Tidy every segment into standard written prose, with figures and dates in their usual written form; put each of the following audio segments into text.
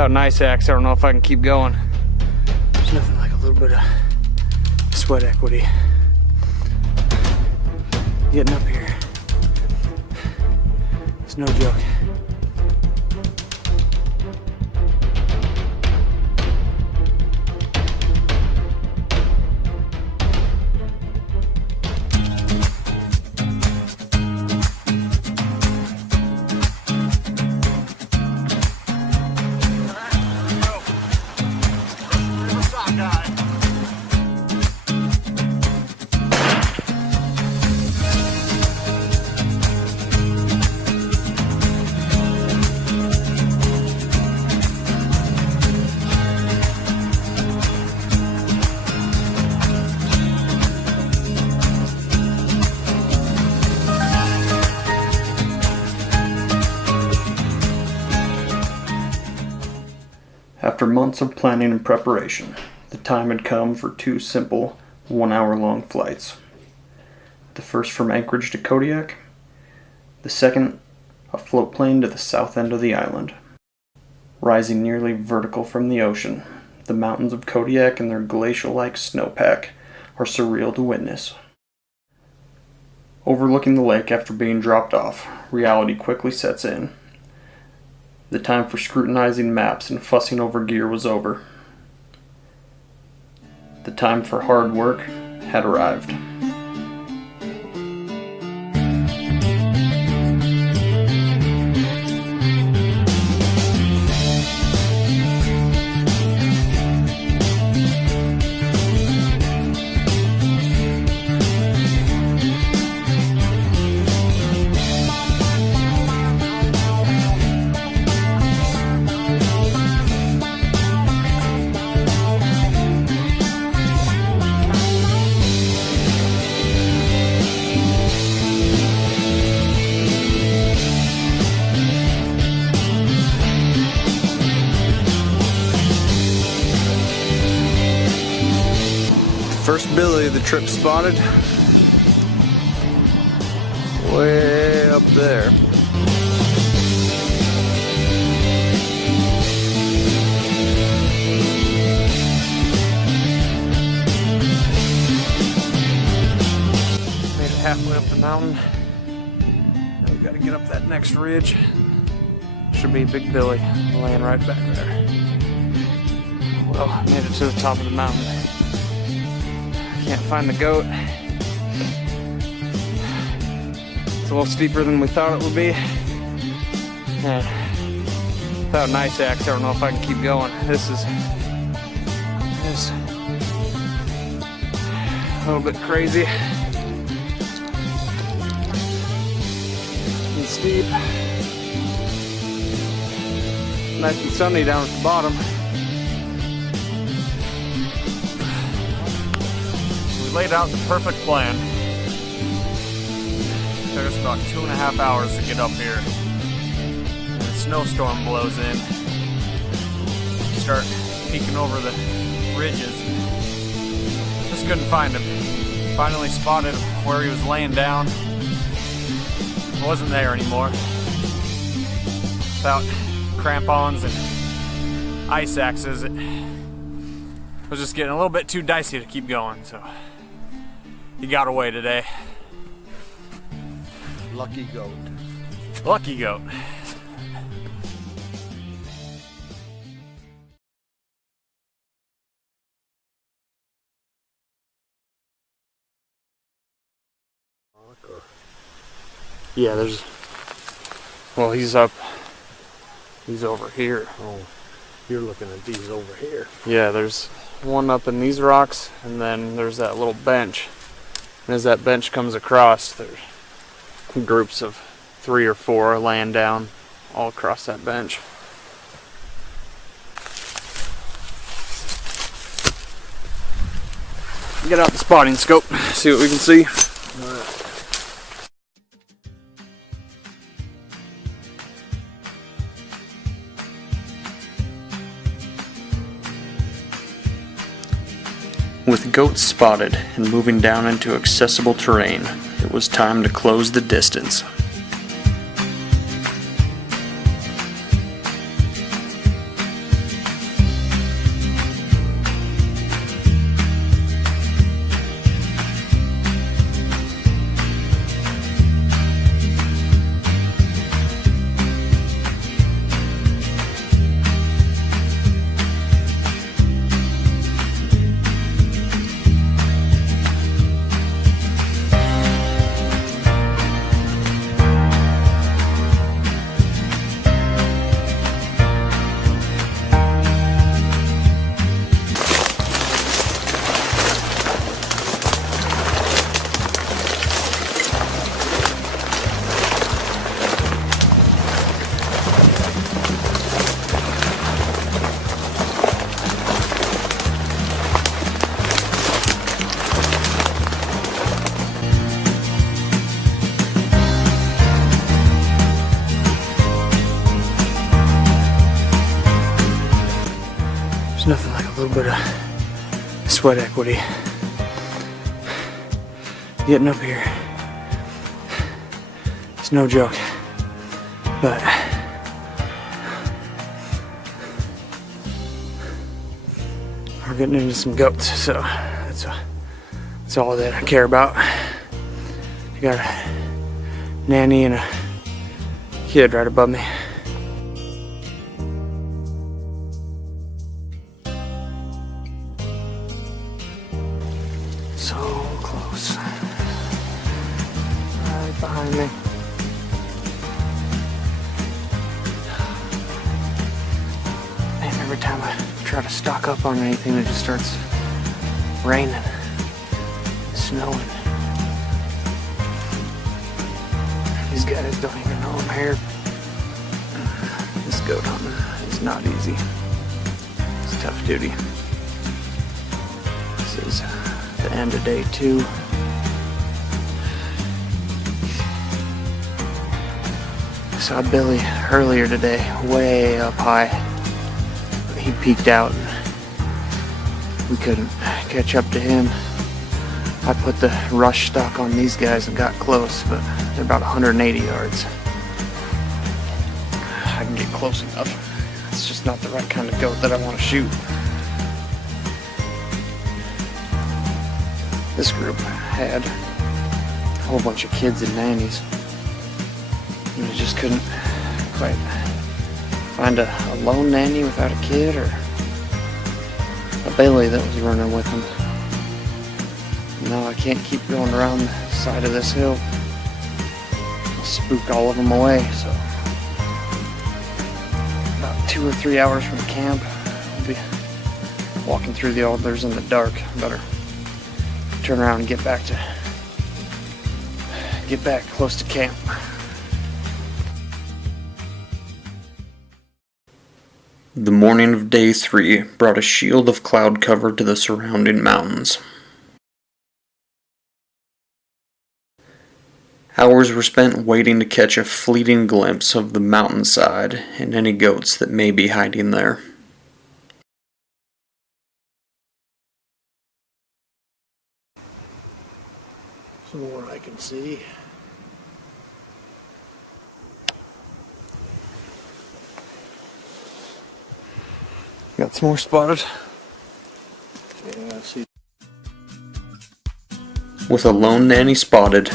Without an ice axe, I don't know if I can keep going. There's nothing like a little bit of sweat equity. Getting up here, it's no joke. After months of planning and preparation, the time had come for 2 simple 1-hour-long flights. The first from Anchorage to Kodiak, the second a float plane to the south end of the island. Rising nearly vertical from the ocean, the mountains of Kodiak and their glacial-like snowpack are surreal to witness. Overlooking the lake after being dropped off, reality quickly sets in. The time for scrutinizing maps and fussing over gear was over. The time for hard work had arrived. First Billy of the trip spotted. Way up there. Made it halfway up the mountain. Now we gotta get up that next ridge. Should be Big Billy laying right back there. Well, made it to the top of the mountain. Can't find the goat. It's a little steeper than we thought it would be. And without an ice axe, I don't know if I can keep going. This is a little bit crazy and steep. Nice and sunny down at the bottom. Laid out the perfect plan. It took us about 2.5 hours to get up here. And a snowstorm blows in. Start peeking over the ridges. Just couldn't find him. Finally spotted him where he was laying down. He wasn't there anymore. Without crampons and ice axes, it was just getting a little bit too dicey to keep going, so he got away today. Lucky goat. Lucky goat. Yeah, there's. Well, he's up. He's over here. Oh, you're looking at these over here. Yeah, there's one up in these rocks, and then there's that little bench. And as that bench comes across, there's groups of 3 or 4 laying down all across that bench. Get out the spotting scope, see what we can see. With goats spotted and moving down into accessible terrain, it was time to close the distance. little bit of sweat equity. Getting up here, it's no joke, but we're getting into some goats, so that's all that I care about. I got a nanny and a kid right above me. So close. Right behind me. Man, every time I try to stock up on anything, it just starts raining, snowing. These guys don't even know I'm here. This goat hunting is not easy. It's tough duty. This is the end of day 2. Saw Billy earlier today, way up high. He peeked out and we couldn't catch up to him. I put the rush stock on these guys and got close, but they're about 180 yards. I can get close enough. It's just not the right kind of goat that I want to shoot. This group had a whole bunch of kids and nannies, and I just couldn't quite find a lone nanny without a kid, or a Bailey that was running with him. No, I can't keep going around the side of this hill. I'll spook all of them away, so about 2 or 3 hours from camp, I'll be walking through the alders in the dark. Better turn around and get back close to camp. The morning of day 3 brought a shield of cloud cover to the surrounding mountains. Hours were spent waiting to catch a fleeting glimpse of the mountainside and any goats that may be hiding there. Some more I can see. Got some more spotted. Yeah, I see. With a lone nanny spotted,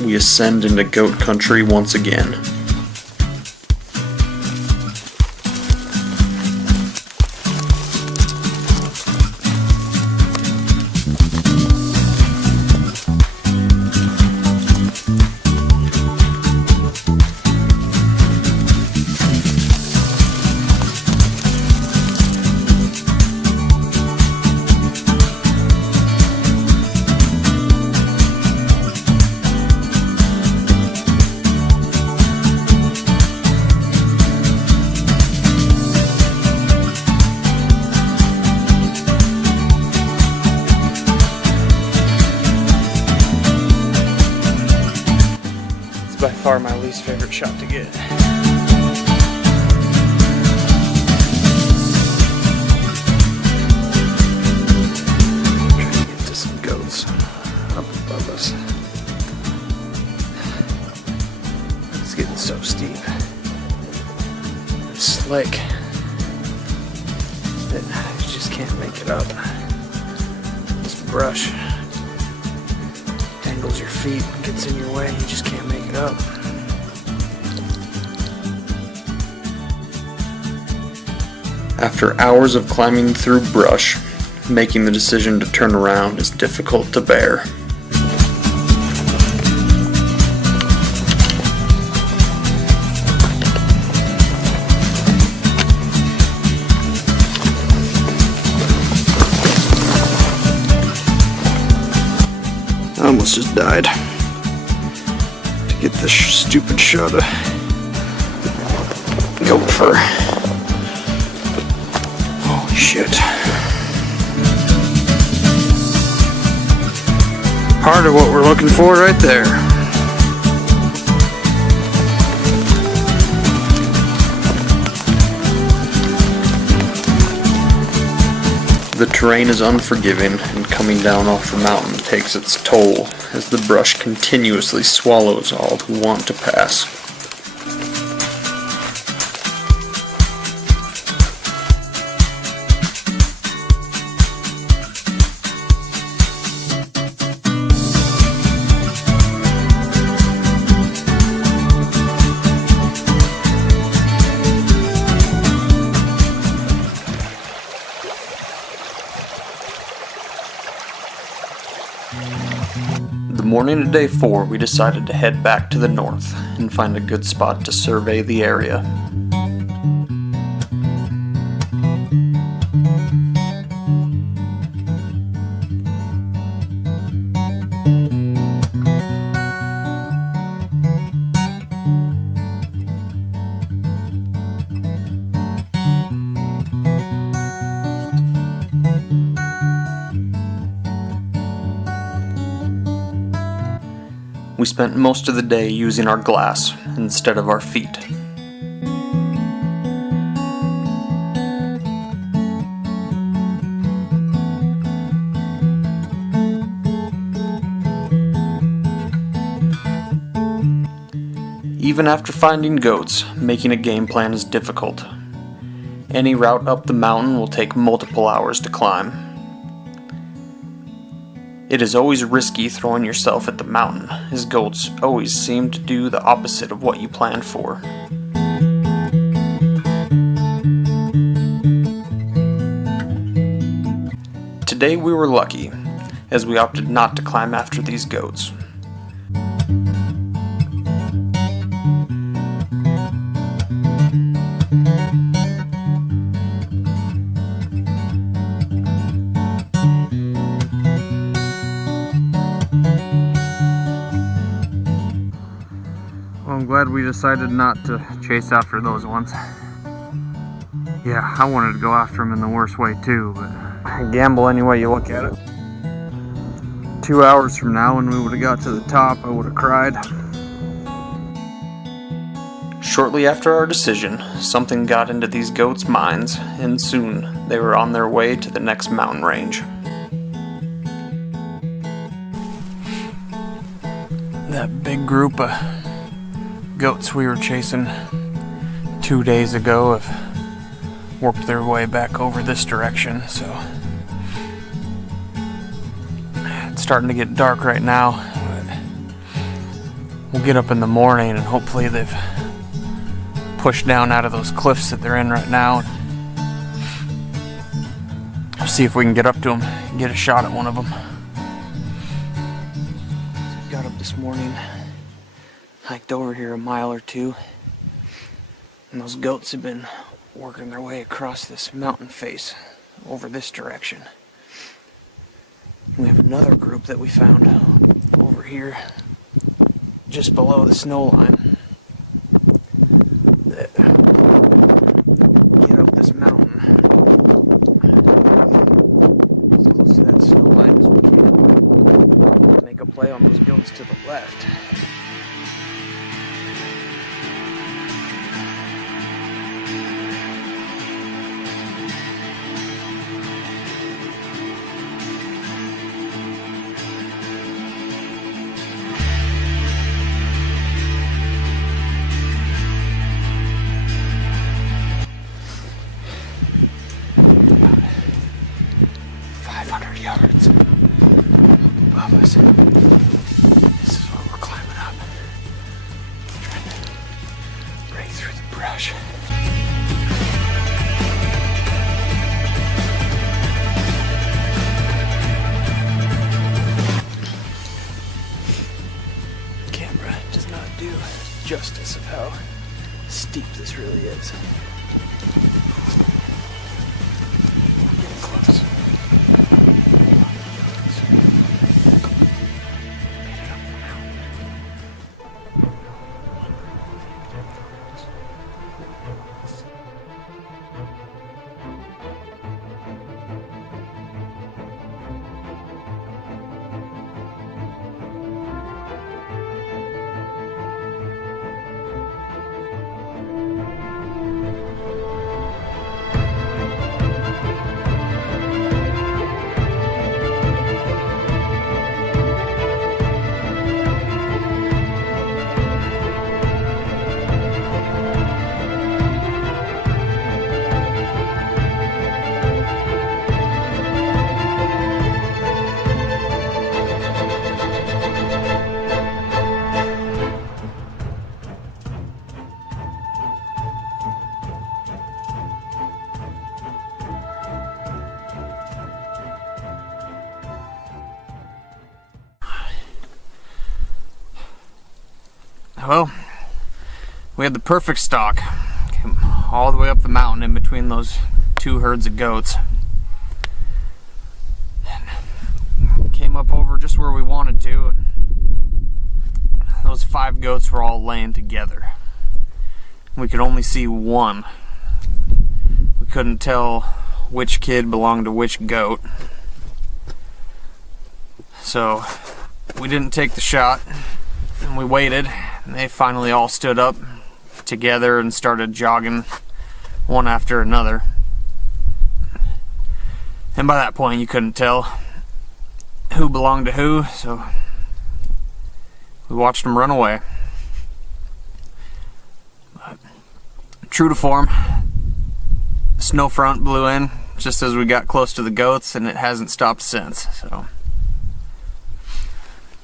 we ascend into goat country once again. By far my least favorite shot to get. Trying to get to some goats up above us. It's getting so steep. It's slick that you just can't make it up. This brush tangles your feet, gets in your way, you just can't make it up. After hours of climbing through brush, making the decision to turn around is difficult to bear. I almost just died to get this stupid shot of goat fur. Holy shit. Part of what we're looking for right there. The terrain is unforgiving, and coming down off the mountain takes its toll as the brush continuously swallows all who want to pass. The morning of day 4, we decided to head back to the north and find a good spot to survey the area. We spent most of the day using our glass instead of our feet. Even after finding goats, making a game plan is difficult. Any route up the mountain will take multiple hours to climb. It is always risky throwing yourself at the mountain, as goats always seem to do the opposite of what you planned for. Today we were lucky, as we opted not to climb after these goats. Well, I'm glad we decided not to chase after those ones. Yeah, I wanted to go after them in the worst way too, but I gamble any way you look at it. 2 hours from now, when we would have got to the top, I would have cried. Shortly after our decision, something got into these goats' minds, and soon they were on their way to the next mountain range. That big group of goats we were chasing 2 days ago have worked their way back over this direction, so it's starting to get dark right now, but we'll get up in the morning and hopefully they've pushed down out of those cliffs that they're in right now. We'll see if we can get up to them and get a shot at one of them. Got up this morning, hiked over here a mile or two, and those goats have been working their way across this mountain face over this direction. We have another group that we found over here just below the snow line that get up this mountain as close to that snow line as we can. Make a play on those goats to the left. Yards above us. This is what we're climbing up. Trying to break through the brush. The camera does not do justice of how steep this really is. We're getting close. Well, we had the perfect stalk. Came all the way up the mountain in between those two herds of goats. Came up over just where we wanted to. Those 5 goats were all laying together. We could only see one. We couldn't tell which kid belonged to which goat. So we didn't take the shot, and we waited, and they finally all stood up together and started jogging one after another. And by that point you couldn't tell who belonged to who, so we watched them run away. But true to form, the snow front blew in just as we got close to the goats, and it hasn't stopped since. So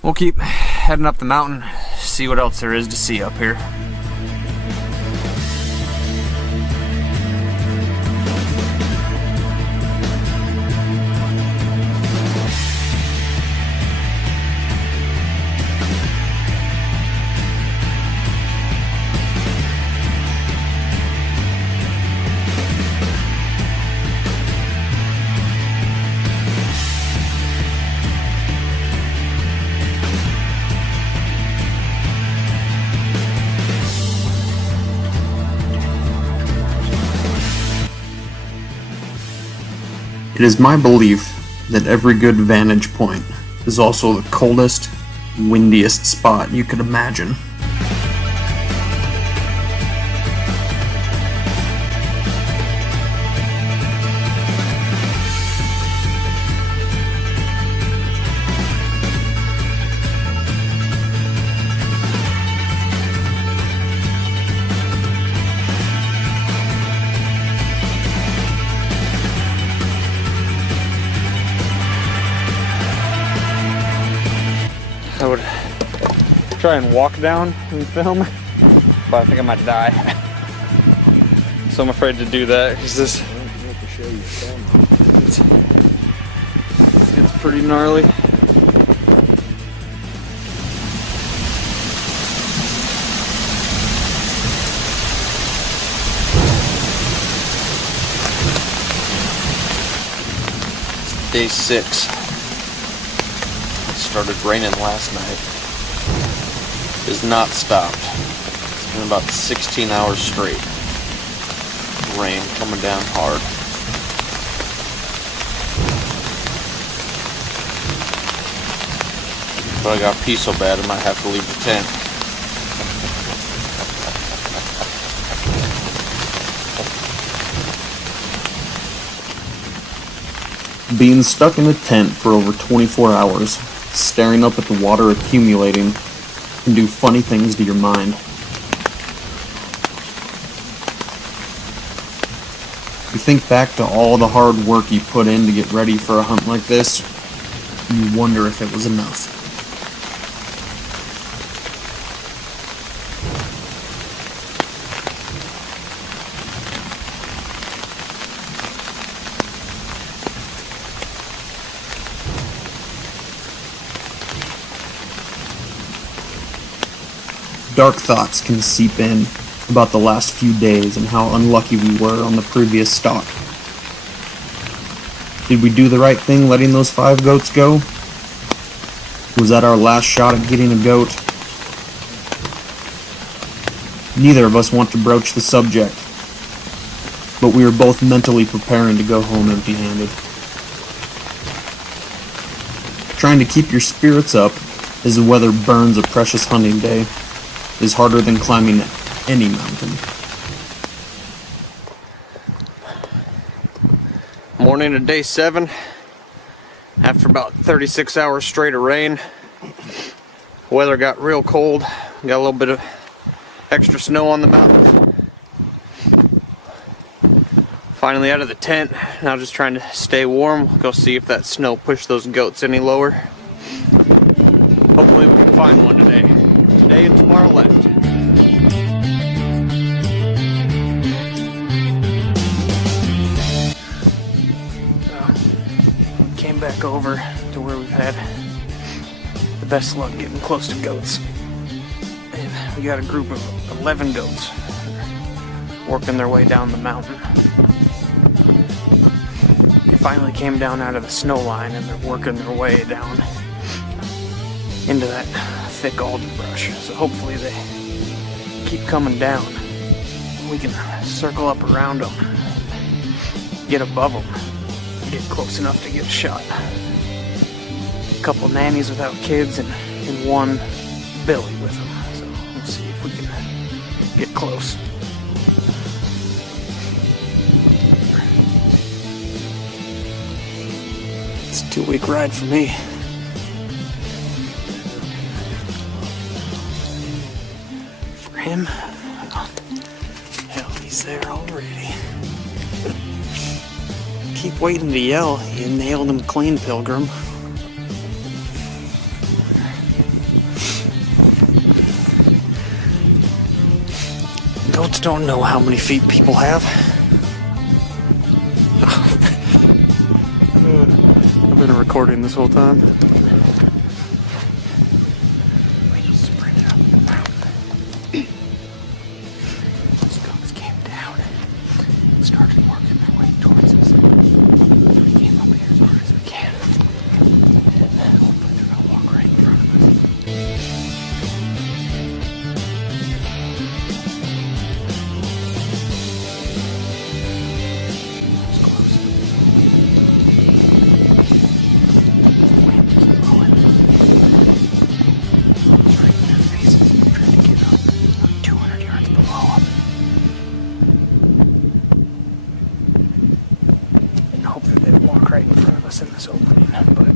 we'll keep heading up the mountain, see what else there is to see up here. It is my belief that every good vantage point is also the coldest, windiest spot you could imagine. I would try and walk down and film, but I think I might die. So I'm afraid to do that because this gets pretty gnarly. It's day 6. Started raining last night. It has not stopped. It's been about 16 hours straight. Rain coming down hard. But I got pee so bad I might have to leave the tent. Being stuck in a tent for over 24 hours, staring up at the water accumulating, can do funny things to your mind. You think back to all the hard work you put in to get ready for a hunt like this, and you wonder if it was enough. Dark thoughts can seep in about the last few days and how unlucky we were on the previous stalk. Did we do the right thing letting those 5 goats go? Was that our last shot at getting a goat? Neither of us want to broach the subject, but we are both mentally preparing to go home empty-handed. Trying to keep your spirits up as the weather burns a precious hunting day is harder than climbing any mountain. Morning of day 7. After about 36 hours straight of rain, weather got real cold. Got a little bit of extra snow on the mountains. Finally out of the tent. Now just trying to stay warm. Go see if that snow pushed those goats any lower. Hopefully we can find one today. Today and tomorrow left. Came back over to where we've had the best luck getting close to goats. And we got a group of 11 goats working their way down the mountain. They finally came down out of the snow line and they're working their way down into that thick alderbrush. So hopefully they keep coming down. We can circle up around them, get above them, get close enough to get a shot. A couple nannies without kids and one Billy with them. So we'll see if we can get close. It's a 2-week ride for me. For him, well, hell, he's there already. Keep waiting to yell. You nailed him clean, Pilgrim. Goats don't know how many feet people have. I've been recording this whole time. We just sprinted up the mountain. Those goats came down and started working their way towards us. We came up here as hard as we can. Hopefully they're gonna walk right in front of us. Hope that they walk right in front of us in this opening, but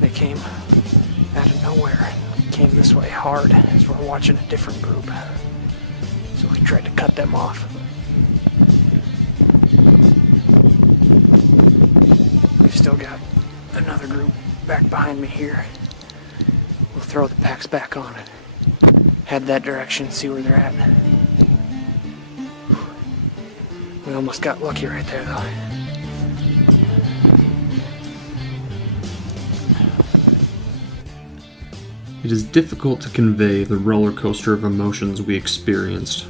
they came out of nowhere, came this way hard as we're watching a different group, so we tried to cut them off. We've still got another group back behind me here. We'll throw the packs back on it, head that direction, see where they're at. We almost got lucky right there, though. It is difficult to convey the roller coaster of emotions we experienced.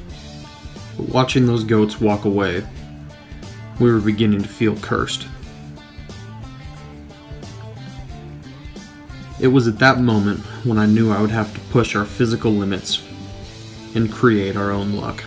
But watching those goats walk away, we were beginning to feel cursed. It was at that moment when I knew I would have to push our physical limits and create our own luck.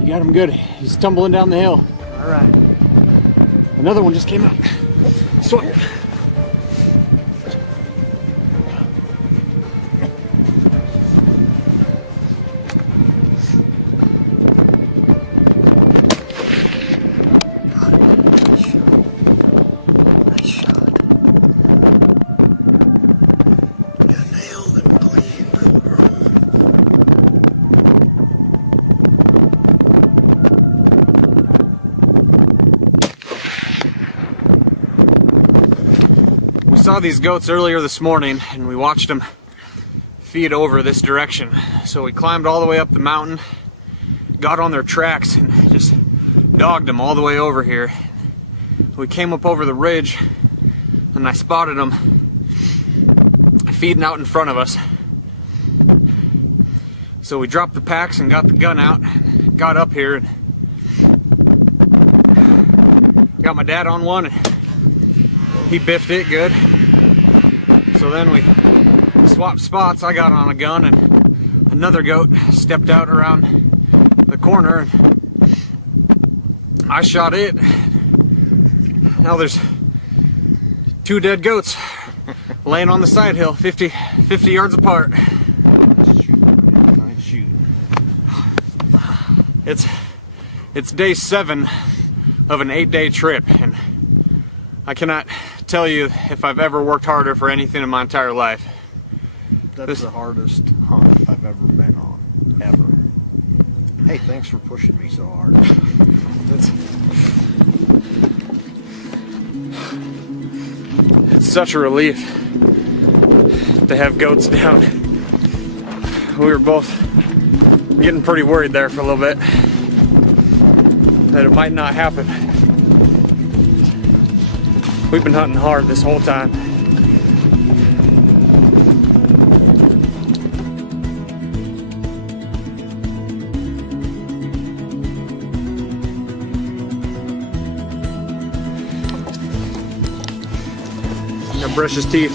You got him good. He's tumbling down the hill. All right. Another one just came up. Swing. Saw these goats earlier this morning and we watched them feed over this direction. So we climbed all the way up the mountain, got on their tracks and just dogged them all the way over here. We came up over the ridge and I spotted them feeding out in front of us. So we dropped the packs and got the gun out, got up here and got my dad on one and he biffed it good. So then we swapped spots. I got on a gun and another goat stepped out around the corner and I shot it. Now there's 2 dead goats laying on the side hill, 50 yards apart. Nice shoot. It's day 7 of an 8-day trip, and I cannot tell you if I've ever worked harder for anything in my entire life. That's the hardest hunt I've ever been on, ever. Hey, thanks for pushing me so hard. It's such a relief to have goats down. We were both getting pretty worried there for a little bit that it might not happen. We've been hunting hard this whole time. Gotta brush his teeth.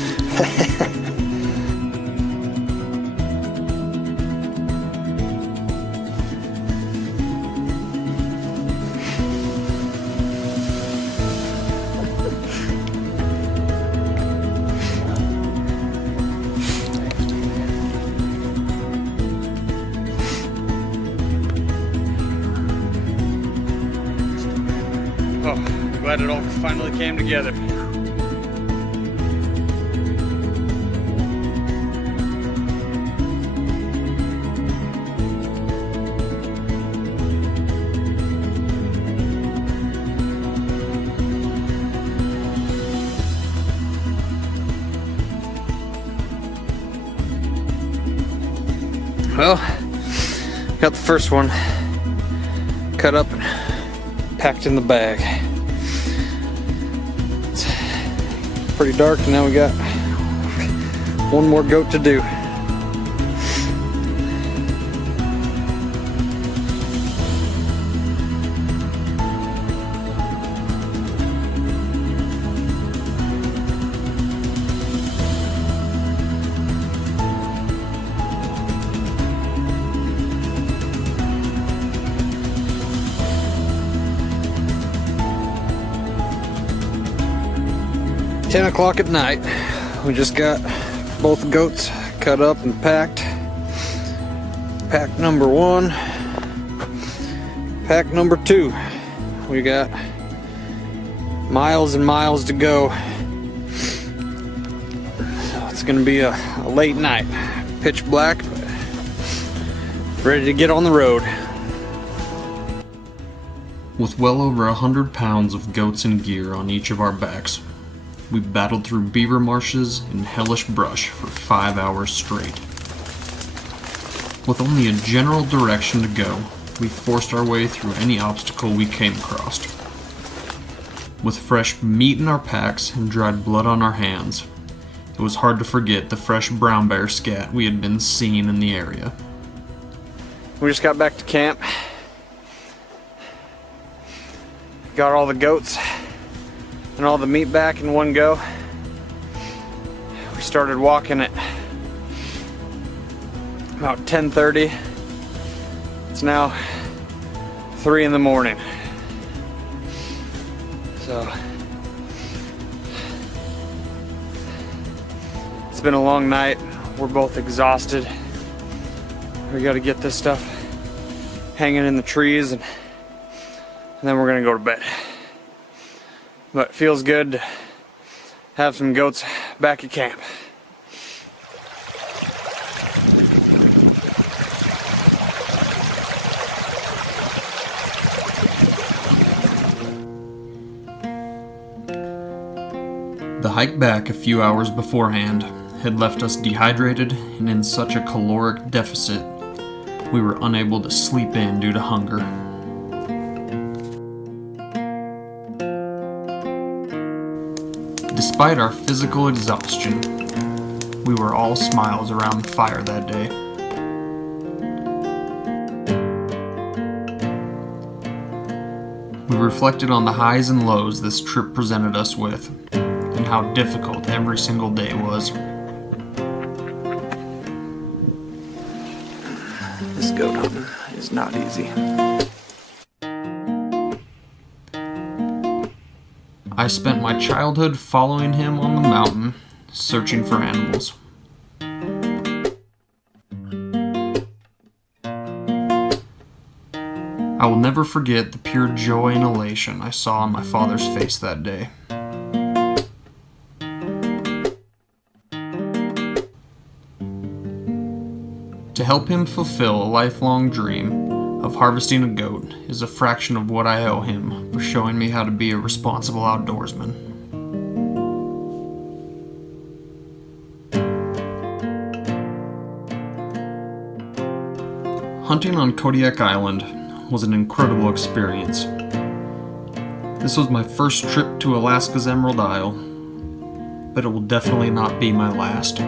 Oh, I'm glad it all finally came together. Well, got the first one cut up and packed in the bag. It's pretty dark, and now we got one more goat to do. "10 o'clock at night. We just got both goats cut up and packed. Pack number 1, pack number 2. We got miles and miles to go. So it's gonna be a late night. Pitch black, but ready to get on the road." With well over 100 pounds of goats and gear on each of our backs, we battled through beaver marshes and hellish brush for 5 hours straight. With only a general direction to go, we forced our way through any obstacle we came across. With fresh meat in our packs and dried blood on our hands, it was hard to forget the fresh brown bear scat we had been seeing in the area. We just got back to camp. Got all the goats and all the meat back in one go. We started walking at about 10:30. It's now 3 in the morning. So it's been a long night. We're both exhausted. We got to get this stuff hanging in the trees, and then we're gonna go to bed. But it feels good to have some goats back at camp. The hike back a few hours beforehand had left us dehydrated and in such a caloric deficit we were unable to sleep in due to hunger. Despite our physical exhaustion, we were all smiles around the fire that day. We reflected on the highs and lows this trip presented us with, and how difficult every single day was. This goat hunting is not easy. I spent my childhood following him on the mountain, searching for animals. I will never forget the pure joy and elation I saw on my father's face that day. To help him fulfill a lifelong dream of harvesting a goat is a fraction of what I owe him for showing me how to be a responsible outdoorsman. Hunting on Kodiak Island was an incredible experience. This was my first trip to Alaska's Emerald Isle, but it will definitely not be my last.